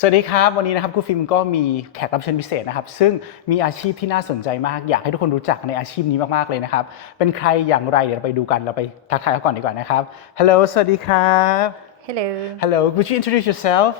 สวัสดีครับ วันนี้นะครับครูฟิล์มก็มีแขกรับเชิญพิเศษนะครับ ซึ่งมีอาชีพที่น่าสนใจมาก อยากให้ทุกคนรู้จักในอาชีพนี้มากๆเลยนะครับ เป็นใครอย่างไรเดี๋ยวเราไปดูกันเราไปทักทายเขาก่อนดีกว่านะครับ Hello สวัสดีครับ Hello. Hello would you introduce yourself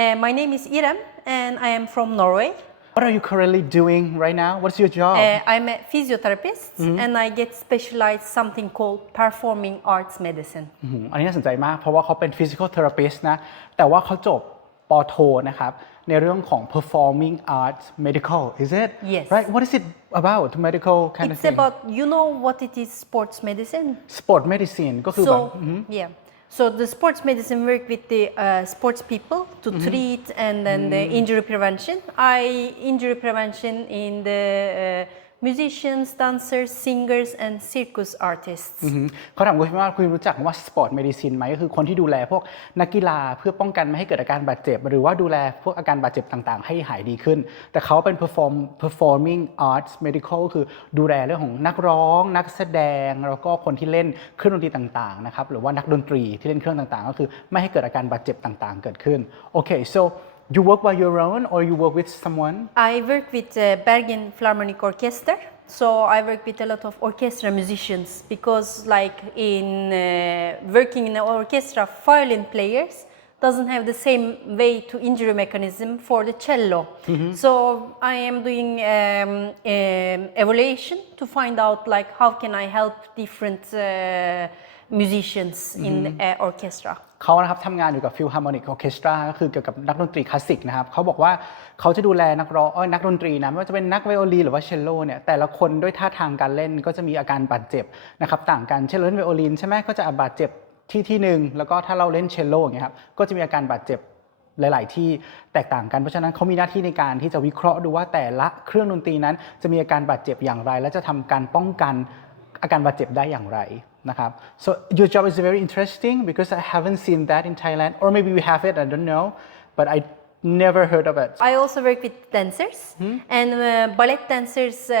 Uh, my name is Irem and I am from Norway. What are you currently doing right now What's your job Uh, I'm a physiotherapist and I get specialized something called performing arts medicine. อืมอันนี้น่าสนใจมากเพราะว่าเขาเป็น physical therapist นะแต่ว่าเขาจบ ปอโทนะครับ ในเรื่องของ performing arts medical is it Yes. right what is it about medical kind of It's thing about, you know what it is sports medicine? sport medicine ก็คือแบบ So, yeah. So the sports medicine work with the uh, sports people to treat and then the injury prevention. I injury prevention in the uh, musicians, dancers, singers and circus artists. อือหือเขาถามคุณว่าคุณรู้จักคำว่า sport medicine ไหมก็คือคนที่ดูแลพวกนักกีฬาเพื่อป้องกันไม่ให้เกิดอาการบาดเจ็บ หรือว่าดูแลพวกอาการบาดเจ็บต่างๆ ให้หายดีขึ้น แต่เขาเป็น perform performing arts medical ก็คือดูแลเรื่องของนักร้อง นักแสดงแล้วก็คนที่เล่นเครื่องดนตรีต่างๆนะครับหรือว่านักดนตรีที่เล่นเครื่องต่างๆ ก็คือไม่ให้เกิดอาการบาดเจ็บต่างๆ เกิดขึ้นโอเค so you work by your own or you work with someone I work with uh, Bergen Philharmonic Orchestra. So I work with a lot of orchestra musicians because, like in uh, working in an orchestra, violin players doesn't have the same way to injury mechanism for the cello. So I am doing um, um, evaluation to find out like how can I help different uh, musicians in uh, orchestra. เขานะครับทำงานอยู่กับ Philharmonic Orchestra ก็คือเกี่ยวกับนักดนตรีคลาสสิกนะครับเขาบอกว่าเขาจะดูแลนักร้องเอ้ยนักดนตรีนะไม่ว่าจะเป็นนักไวโอลินหรือว่าเชลโลเนี่ยแต่ละคนด้วยท่าทางการเล่นก็จะมีอาการบาดเจ็บนะครับต่างกันเช่นเราเล่นไวโอลินใช่ไหมก็จะบาดเจ็บที่ที่หนึ่งแล้วก็ถ้าเราเล่นเชลโลอย่างเงี้ยครับก็จะมีอาการบาดเจ็บหลาย ๆ ที่แตกต่างกันเพราะฉะนั้นเขามีหน้าที่ในการที่จะวิเคราะห์ดูว่าแต่ละเครื่องดนตรีนั้น จะมีอาการบาดเจ็บอย่างไร และจะทำการป้องกันอาการบาดเจ็บได้อย่างไร นะครับ so your job is very interesting because I haven't seen that in Thailand or maybe we have it I don't know but I never heard of it I also work with dancers, and uh, ballet dancers' uh,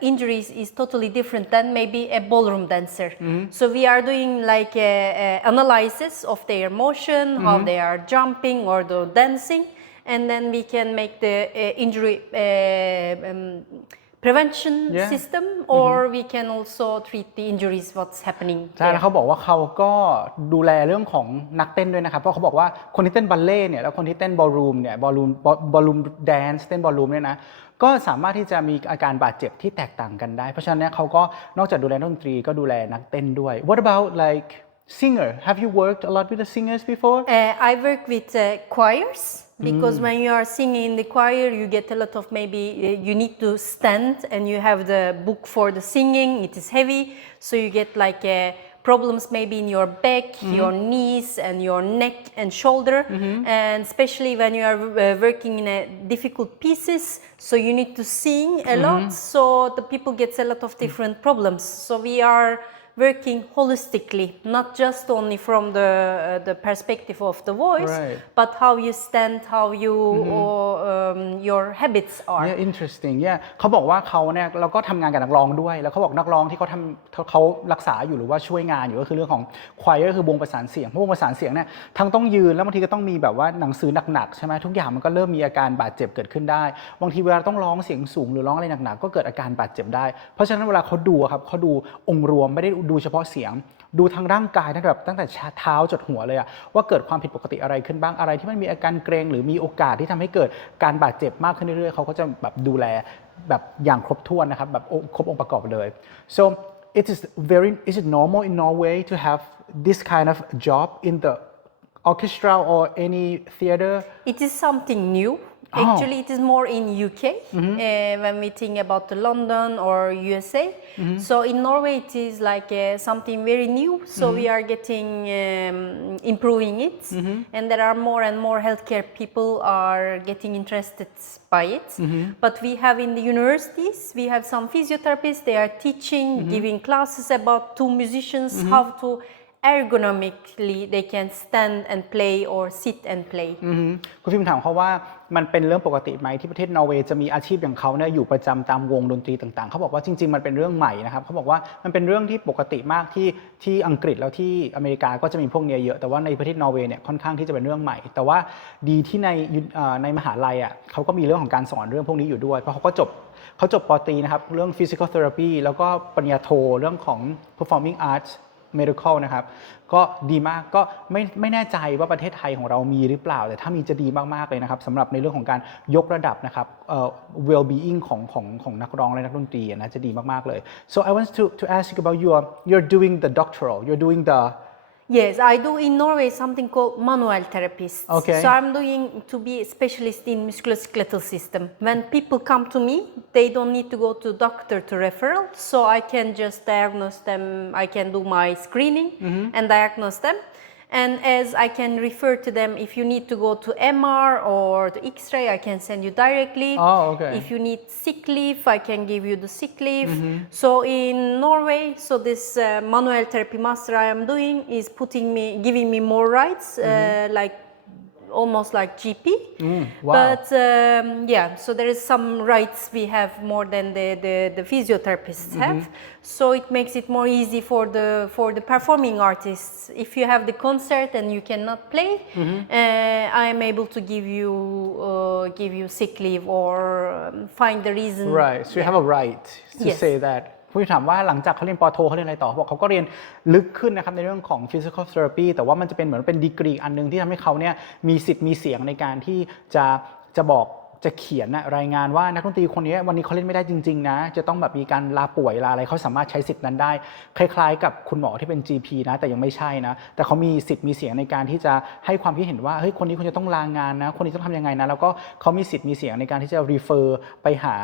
injuries is totally different than maybe a ballroom dancer. So we are doing like a, a analysis of their motion, how they are jumping or the dancing, and then we can make the uh, injury uh, um, prevention Yeah. system, or we can also treat the injuries what's happening. ใช่ there. แล้วเขาบอกว่าเขาก็ดูแลเรื่องของนักเต้นด้วยนะครับ เพราะเขาบอกว่าคนที่เต้นบัลเล่ต์เนี่ยแล้วคนที่เต้นบอลรูมเนี่ยบอลรูมบอลรูมแดนซ์เต้นบอลรูมเนี่ยนะก็สามารถที่จะมีอาการบาดเจ็บที่แตกต่างกันได้ เพราะฉะนั้นเนี่ยเขาก็นอกจากดูแลนักดนตรีก็ดูแลนักเต้นด้วย What about like singer Have you worked a lot with the singers before Uh, I work with uh, choirs because when you are singing in the choir, you get a lot of maybe uh, you need to stand and you have the book for the singing. It is heavy, so you get like uh, problems maybe in your back, your knees, and your neck and shoulder. And especially when you are uh, working in a difficult pieces, so you need to sing a lot. So the people gets a lot of different problems. So we are working holistically, not just only from the uh, the perspective of the voice, Right. but how you stand, how you or um, your habits are. Yeah interesting yeah เขาบอกว่าเขาเนี่ยเราก็ทำงานกับนักร้องด้วย แล้วเขาบอกนักร้องที่เขาทำเขารักษาอยู่หรือว่าช่วยงานอยู่ก็คือเรื่องของควายก็คือวงประสานเสียงเพราะวงประสานเสียงเนี่ยทั้งต้องยืนแล้วบางทีก็ต้องมีแบบว่าหนังสือหนักๆใช่ไหมทุกอย่างมันก็เริ่มมีอาการบาดเจ็บเกิดขึ้นได้บางทีเวลาต้องร้องเสียงสูงหรือร้องอะไรหนักๆก็เกิดอาการบาดเจ็บได้ เพราะฉะนั้นเวลาเขาดูอะครับเขาดูองค์รวมไม่ได้ดูเฉพาะเสียง ดูทั้งร่างกายตั้งแต่แบบตั้งแต่เท้าจดหัวเลยอะว่าเกิดความผิดปกติอะไรขึ้นบ้างอะไรที่มันมีอาการเกรง หรือมีโอกาสที่ทำให้เกิดการบาดเจ็บมากขึ้นเรื่อยๆเขาก็จะแบบดูแลแบบอย่างครบถ้วนนะครับแบบครบองค์ประกอบเลย so it is very is it normal in Norway to have this kind of job in the orchestra or any theater It is something new. Oh. Actually, it is more in UK uh, mm-hmm. eh, when we think about London or USA. Mm-hmm. So in Norway, it is like uh, something very new. So we mm-hmm. are getting um, improving it, and there are more and more healthcare people are getting interested by it. But we have in the universities, we have some physiotherapists. They are teaching, giving classes about to musicians how to ergonomically they can stand and play or sit and play. อือฮึคุณฟิล์มถามเขาว่ามันเป็นเรื่องปกติไหมที่ประเทศนอร์เวย์จะมีอาชีพอย่างเขาเนี่ยอยู่ประจำตามวงดนตรีต่างๆ เขาบอกว่าจริง ๆ มันเป็นเรื่องใหม่นะครับเขาบอกว่ามันเป็นเรื่องที่ปกติมากที่ที่อังกฤษแล้วที่อเมริกาก็จะมีพวกเนี้ยเยอะแต่ว่าในประเทศนอร์เวย์เนี่ยค่อนข้างที่จะเป็นเรื่องใหม่ แต่ว่าดีที่ในยุเอ่อในมหาลัยอะเขาก็มีเรื่องของการสอนเรื่องพวกนี้อยู่ด้วย เพราะเขาก็จบเขาจบปอตรีนะครับเรื่อง physical therapy แล้วก็ปริญญาโทเรื่องของ performing arts medical นะครับ ก็ดีมากก็ไม่ไม่แน่ใจว่าประเทศไทยของเรามีหรือเปล่า แต่ถ้ามีจะดีมาก ๆ เลยนะครับสำหรับในเรื่องของการยกระดับนะครับเอ่อ well being ของของของนักร้องและนักดนตรีนะจะดีมาก ๆ เลย so I want to to ask you about your you're doing the doctoral you're doing the Yes, I do in Norway something called manual therapist. Okay. So I'm doing to be a specialist in musculoskeletal system. When people come to me, they don't need to go to doctor to referral, so I can just diagnose them. I can do my screening mm-hmm. and diagnose them. And as I can refer to them, if you need to go to MR or the X-ray, I can send you directly. Oh, okay. If you need sick leave, I can give you the sick leave. So in Norway, so this uh, manual therapy master I am doing is putting me, giving me more rights, uh, like almost like GP. wow. But um, yeah, so there is some rights we have more than the, the, the physiotherapists have. So it makes it more easy for the for the performing artists. If you have the concert and you cannot play, uh, I am able to give you uh, give you sick leave or um, find the reason. right so you have a right to Yes. say that ผู้ถามว่าหลังจากเขาเรียนปอโทเขาเรียนอะไรต่อเขาบอกเขาก็เรียนลึกขึ้นนะครับในเรื่องของ physical therapy แต่ว่ามันจะเป็นเหมือนเป็นดีกรีอันหนึงที่ทำให้เขาเนี่ยมีสิทธิ์มีเสียงในการที่จะจะบอกจะเขียนนะรายงานว่านักดนตรีคนนี้วันนี้เขาเล่นไม่ได้จริง ๆ นะ จะต้องแบบมีการลาป่วยลาอะไรเขาสามารถใช้สิทธิ์นั้นได้ คล้าย ๆ กับคุณหมอที่เป็น GP นะแต่ยังไม่ใช่นะ แต่เขามีสิทธิ์มีเสียงในการที่จะให้ความคิดเห็นว่าเฮ้ยคนนี้คุณจะต้องลางานนะ คนนี้ต้องทำยังไงนะแล้วก็เขามีสิทธิ์มีเสียงในการที่จะ refer ไปหา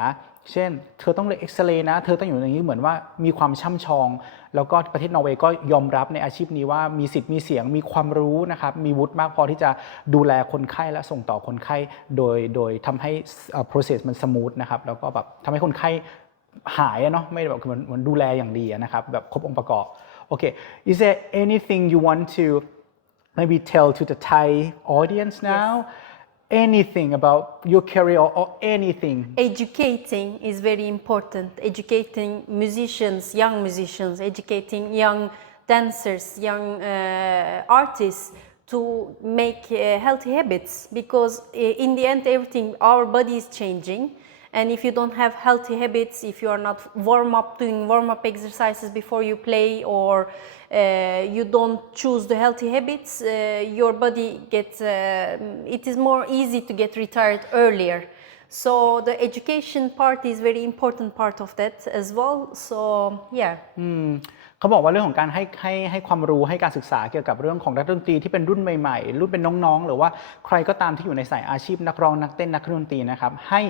เช่น เธอต้องเลยเอ็กซเรย์นะ เธอต้องอยู่อย่างนี้เหมือนว่ามีความช่ำชอง แล้วก็ประเทศนอร์เวย์ก็ยอมรับในอาชีพนี้ว่ามีสิทธิ์มีเสียงมีความรู้นะครับ มีวุฒิมากพอที่จะดูแลคนไข้และส่งต่อคนไข้ โดยโดยทำให้เอ่อ process มันสมูทนะครับ แล้วก็แบบทำให้คนไข้หายอะเนาะไม่แบบเหมือนเหมือนดูแลอย่างดีอะนะครับ แบบครบองค์ประกอบโอเค is there anything you want to maybe tell to the Thai audience now anything about your career or, anything Educating is very important. Educating musicians, young musicians, educating young dancers, young uh, artists to make uh, healthy habits because uh, in the end everything our body is changing and if you don't have healthy habits if you are not warm up doing warm up exercises before you play or uh, you don't choose the healthy habits. Uh, your body gets uh, it is more easy to get retired earlier. So the education part is very important part of that as well. So yeah เขาบอกว่าเรื่องของการให้ให้ให้ความรู้ให้การศึกษาเกี่ยวกับเรื่องของนักดนตรีที่เป็นรุ่นใหม่ๆ รุ่นเป็นน้องๆ หรือว่าใครก็ตามที่อยู่ในสายอาชีพนักร้องนักเต้นนักเครื่องดนตรีนะครับให้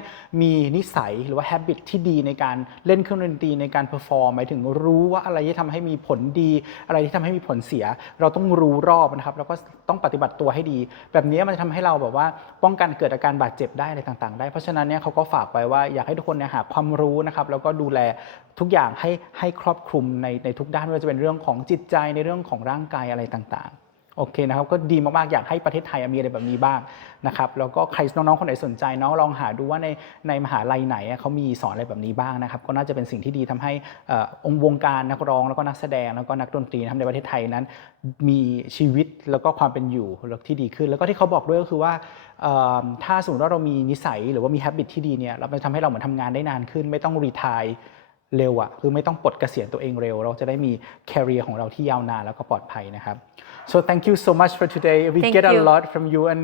มีนิสัยหรือว่า habit ที่ดีในการเล่นเครื่องดนตรีในการ perform หมายถึงรู้ว่าอะไรที่ทำให้มีผลดี อะไรที่ทำให้มีผลเสีย เราต้องรู้รอบนะครับแล้วก็ต้องปฏิบัติตัวให้ดี แบบนี้มันจะทำให้เราแบบว่าป้องกันเกิดอาการบาดเจ็บได้อะไรต่างๆ ได้เพราะฉะนั้นเนี่ยเขาก็ฝากไว้ว่าอยากให้ทุกคนเนี่ยหาความรู้นะครับแล้วก็ดูแลทุกอย่างให้ให้ครอบคลุมในในทุกด้านไม่ว่าจะเป็นเรื่องของจิตใจในเรื่องของร่างกายอะไรต่างๆโอเคนะครับก็ดีมากๆอยากให้ประเทศไทยมีอะไรแบบนี้บ้างนะครับแล้วก็ใครน้องๆคนไหนสนใจเนาะลองหาดูว่าในในมหาลัยไหนเขามีสอนอะไรแบบนี้บ้างนะครับก็น่าจะเป็นสิ่งที่ดีทำให้องค์วงการนักร้องแล้วก็นักแสดงแล้วก็นักดนตรีในประเทศไทยนั้น มีชีวิตแล้วก็ความเป็นอยู่ที่ดีขึ้น แล้วก็ที่เขาบอกด้วยก็คือว่าถ้าสมมติว่าเรามีนิสัยหรือว่ามี habit ที่ดีเนี่ยเราจะทำให้เราเหมือนทำงานได้นานขึ้น ไม่ต้องรีทาย เร็วอะคือไม่ต้องปลดเกษียณตัวเองเร็ว เราจะได้มี career ของเราที่ยาวนานแล้วก็ปลอดภัยนะครับ so thank you so much for today we Thank get a you. lot from you and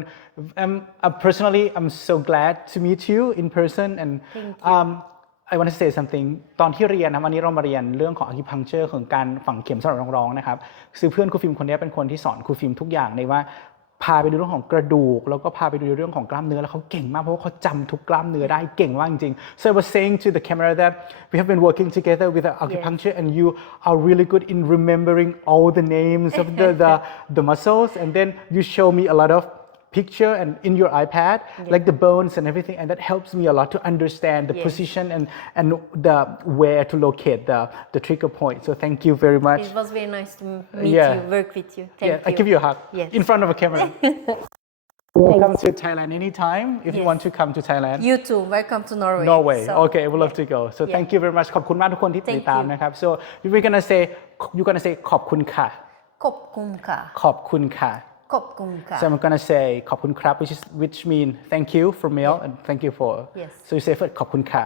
um, uh, personally I'm so glad to meet you in person and Thank you. um, I want to say something ตอนที่เรียนนะวันนี้เรามาเรียนเรื่องของ acupuncture ของการฝังเข็มสำหรับนักร้องนะครับคือเพื่อนครูฟิล์มคนนี้เป็นคนที่สอนครูฟิล์มทุกอย่างในว่า พาไปดูเรื่องของกระดูก แล้วก็พาไปดูเรื่องของกล้ามเนื้อแล้วเขาเก่งมากเพราะว่าเขาจำทุกกล้ามเนื้อได้เก่งมากจริงๆ so I was saying to the camera that we have been working together with the acupuncture and you are really good in remembering all the names of the the, the muscles and then you show me a lot of picture and in your iPad, like the bones and everything, and that helps me a lot to understand the Yes. position and and the where to locate the the trigger point. So thank you very much. It was very nice to meet Yeah. you, work with you. Thank yeah, you. I give you a hug Yes. in front of a camera. Welcome to Thailand anytime if you Yes. want to come to Thailand. You too. Welcome to Norway. Norway. So, okay, I would love to go. So Yeah. thank you very much. ขอบคุณมากทุกคนที่ Thank ติดตาม you. นะครับ So we're gonna say you're gonna say ขอบคุณค่ะ Kopkunka. ขอบคุณค่ะ Kopkunka. So I'm gonna say ขอบคุณครับ which is which mean thank you for meal and thank you for Yes. so you say first ขอบคุณค่ะ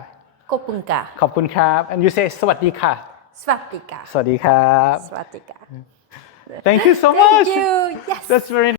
Kopkunka. ขอบคุณครับ and you say สวัสดีค่ะ Svatika. สวัสดีครับ Svatika. thank you so Thank much you. Yes. that's very